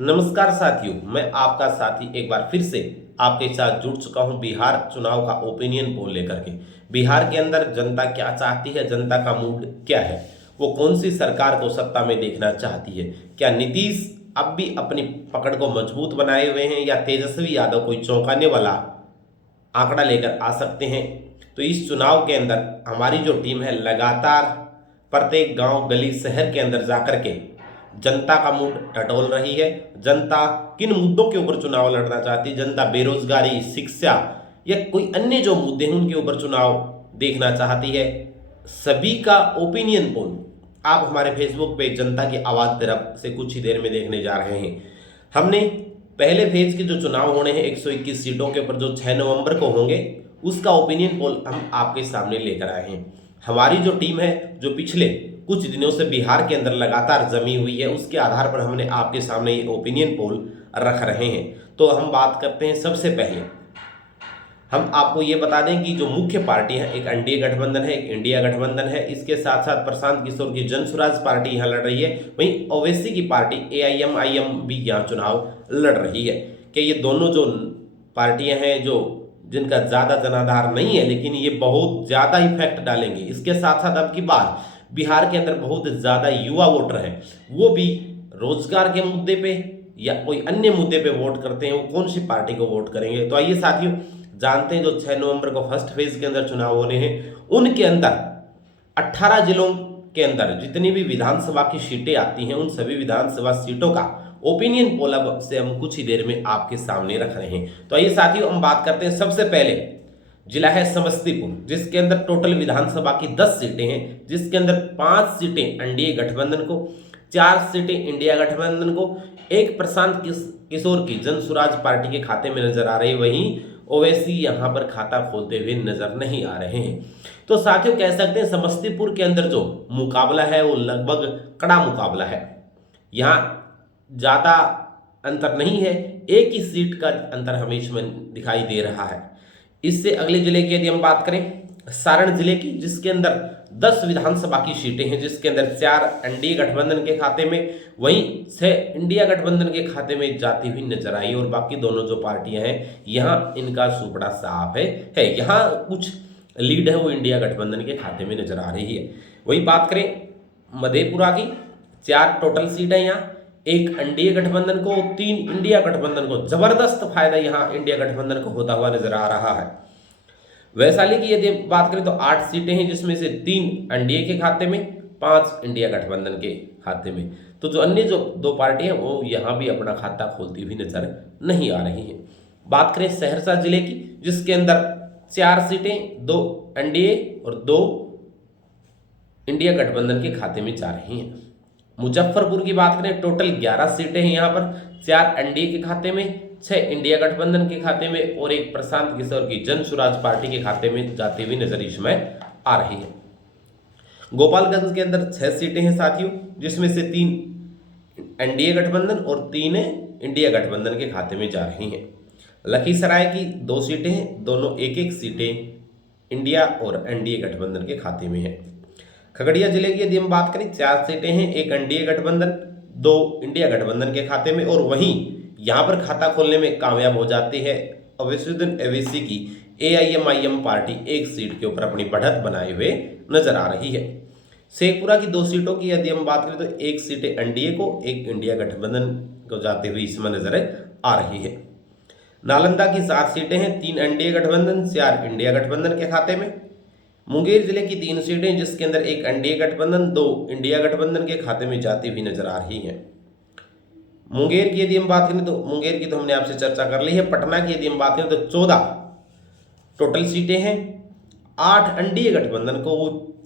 नमस्कार साथियों, मैं आपका साथी एक बार फिर से आपके साथ जुड़ चुका हूं बिहार चुनाव का ओपिनियन पोल लेकर के। बिहार के अंदर जनता क्या चाहती है, जनता का मूड क्या है, वो कौन सी सरकार को सत्ता में देखना चाहती है। क्या नीतीश अब भी अपनी पकड़ को मजबूत बनाए हुए हैं या तेजस्वी यादव कोई चौंकाने वाला आंकड़ा लेकर आ सकते हैं। तो इस चुनाव के अंदर हमारी जो टीम है लगातार प्रत्येक गांव गली शहर के अंदर जाकर के जनता का मूड टटोल रही है। जनता किन मुद्दों के ऊपर चुनाव लड़ना चाहती है, जनता बेरोजगारी, शिक्षा या कोई अन्य जो मुद्दे हैं उनके ऊपर चुनाव देखना चाहती है। सभी का ओपिनियन पोल आप हमारे फेसबुक पे जनता की आवाज तरफ से कुछ ही देर में देखने जा रहे हैं। हमने पहले फेज के जो चुनाव होने हैं 121 सीटों के ऊपर जो 6 नवंबर को होंगे उसका ओपिनियन पोल हम आपके सामने लेकर आए हैं। हमारी जो टीम है जो पिछले कुछ दिनों से बिहार के अंदर लगातार जमी हुई है उसके आधार पर हमने आपके सामने ये ओपिनियन पोल रख रहे हैं। तो हम बात करते हैं, सबसे पहले हम आपको ये बता दें कि जो मुख्य पार्टी है, एक एनडीए गठबंधन है, एक इंडिया गठबंधन है। इसके साथ साथ प्रशांत किशोर की जन स्वराज पार्टी यहाँ लड़ रही है, वहीं ओवैसी की पार्टी एआईएमआईएम भी यहाँ चुनाव लड़ रही है। कि ये दोनों जो पार्टियां हैं जो जिनका ज़्यादा जनाधार नहीं है लेकिन ये बहुत ज़्यादा इफेक्ट डालेंगे। इसके साथ साथ अब की बार बिहार के अंदर बहुत ज़्यादा युवा वोटर हैं, वो भी रोजगार के मुद्दे पे या कोई अन्य मुद्दे पे वोट करते हैं। वो कौन सी पार्टी को वोट करेंगे, तो आइए साथियों जानते हैं। जो 6 नवंबर को फर्स्ट फेज के अंदर चुनाव होने हैं उनके अंदर 18 जिलों के अंदर जितनी भी विधानसभा की सीटें आती हैं उन सभी विधानसभा सीटों का ओपिनियन पोल अब से हम कुछ ही देर में आपके सामने रख रहे हैं। तो आइए साथियों हम बात करते हैं। सबसे पहले जिला है समस्तीपुर, जिसके अंदर टोटल विधानसभा की 10 सीटें हैं, जिसके अंदर 5 सीटें एनडीए गठबंधन को, 4 सीटें इंडिया गठबंधन को, एक प्रशांत किशोर की जन स्वराज पार्टी के खाते में नजर आ रही है। वहीं ओवैसी यहां पर खाता खोलते हुए नजर नहीं आ रहे हैं। तो साथियों कह सकते हैं समस्तीपुर के अंदर जो मुकाबला है वो लगभग कड़ा मुकाबला है। यहाँ ज्यादा अंतर नहीं है, एक ही सीट का अंतर हमें इसमें दिखाई दे रहा है। इससे अगले जिले की यदि हम बात करें, सारण जिले की, जिसके अंदर 10 विधानसभा की सीटें हैं, जिसके अंदर 4 एनडीए गठबंधन के खाते में, वहीं 6 इंडिया गठबंधन के खाते में जाती हुई नजर आई। और बाकी दोनों जो पार्टियां हैं यहाँ इनका सुपड़ा साफ है। यहाँ कुछ लीड है वो इंडिया गठबंधन के खाते में नजर आ रही है। वही बात करें मधेपुरा की, 4 टोटल सीट है यहाँ, एक एनडीए गठबंधन को, 3 इंडिया गठबंधन को। जबरदस्त फायदा यहाँ इंडिया गठबंधन को होता हुआ नजर आ रहा है। वैशाली की यदि बात करें तो 8 सीटें हैं, जिसमें से 3 एनडीए के खाते में, 5 इंडिया गठबंधन के खाते में। तो जो अन्य जो 2 पार्टी हैं वो यहाँ भी अपना खाता खोलती हुई नजर नहीं आ रही हैं। बात करें सहरसा जिले की, जिसके अंदर 4 सीटें, 2 एनडीए और 2 इंडिया गठबंधन के खाते में जा रही हैं। मुजफ्फरपुर की बात करें, टोटल 11 सीटें हैं यहाँ पर, 4 एनडीए के खाते में, 6 इंडिया गठबंधन के खाते में और एक प्रशांत किशोर की जन स्वराज पार्टी के खाते में जाती हुई नजर इसमें आ रही है। गोपालगंज के अंदर 6 सीटें हैं साथियों, जिसमें से 3 एनडीए गठबंधन और 3 इंडिया गठबंधन के खाते में जा रही हैं। लखीसराय की 2 सीटें हैं, दोनों एक एक सीटें इंडिया और एनडीए गठबंधन के खाते में है। खगड़िया जिले की यदि हम बात करें, 4 सीटें हैं, एक एनडीए गठबंधन, 2 इंडिया गठबंधन के खाते में। और वहीं यहाँ पर खाता खोलने में कामयाब हो जाती है अवैधुद्दीन ओवैसी की एआईएमआईएम पार्टी, एक सीट के ऊपर अपनी बढ़त बनाए हुए नजर आ रही है। शेखपुरा की 2 सीटों की यदि हम बात करें तो एक सीट एनडीए को, एक इंडिया गठबंधन को जाते हुए इसमें नजर आ रही है। नालंदा की 7 सीटें हैं, 3 एनडीए गठबंधन, 4 इंडिया गठबंधन के खाते में। मुंगेर जिले की 3 सीटें, जिसके अंदर एक एनडीए गठबंधन, 2 इंडिया गठबंधन के खाते में जाती हुई नजर आ रही है। मुंगेर की यदि हम बात करें तो मुंगेर की तो हमने आपसे चर्चा कर ली है। पटना की यदि हम बात करें तो 14 टोटल सीटें हैं, 8 एनडीए गठबंधन को,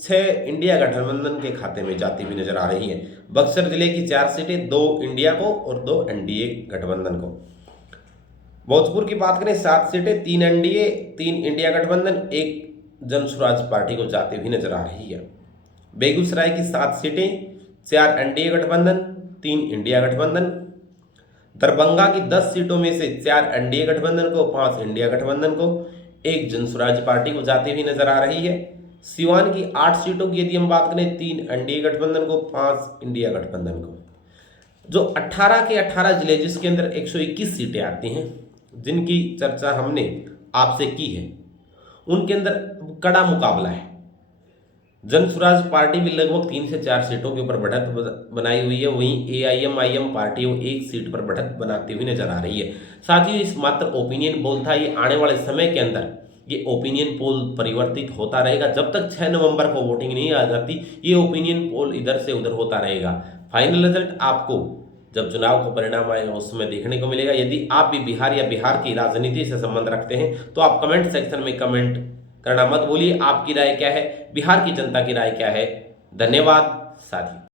6 इंडिया गठबंधन के खाते में जाती हुई नजर आ रही है। बक्सर जिले की 4 सीटें, 2 इंडिया को और 2 एनडीए गठबंधन को। भोजपुर की बात करें 7 सीटें, 3 एनडीए, 3 इंडिया गठबंधन, 1 जन स्वराज पार्टी को जाती हुई नजर आ रही है। बेगूसराय की 7 सीटें, 4 एनडीए गठबंधन, 3 इंडिया गठबंधन। दरभंगा की 10 सीटों में से 4 एनडीए गठबंधन को, 5 इंडिया गठबंधन को, 1 जन स्वराज पार्टी को जाती हुई नजर आ रही है। सिवान की 8 सीटों की यदि हम बात करें, 3 एनडीए गठबंधन को, 5 इंडिया गठबंधन को। जो 18 के 18 जिले जिसके अंदर 121 सीटें आती हैं, जिनकी चर्चा हमने आपसे की है, उनके अंदर कड़ा मुकाबला है। जन स्वराज पार्टी भी लगभग 3 से 4 सीटों के ऊपर बढ़त बनाई हुई है, वहीं AIMIM पार्टी वो 1 सीट पर बढ़त बनाती हुई नजर आ रही है। साथ ही इस मात्र ओपिनियन पोल था, ये आने वाले समय के अंदर ये ओपिनियन पोल परिवर्तित होता रहेगा। जब तक 6 नवंबर को वोटिंग नहीं आ जाती, ये ओपिनियन पोल इधर से उधर होता रहेगा। फाइनल रिजल्ट आपको जब चुनाव का परिणाम आएगा उस समय देखने को मिलेगा। यदि आप भी बिहार या बिहार की राजनीति से संबंध रखते हैं तो आप कमेंट सेक्शन में कमेंट करना मत भूलिए। आपकी राय क्या है, बिहार की जनता की राय क्या है। धन्यवाद साथी।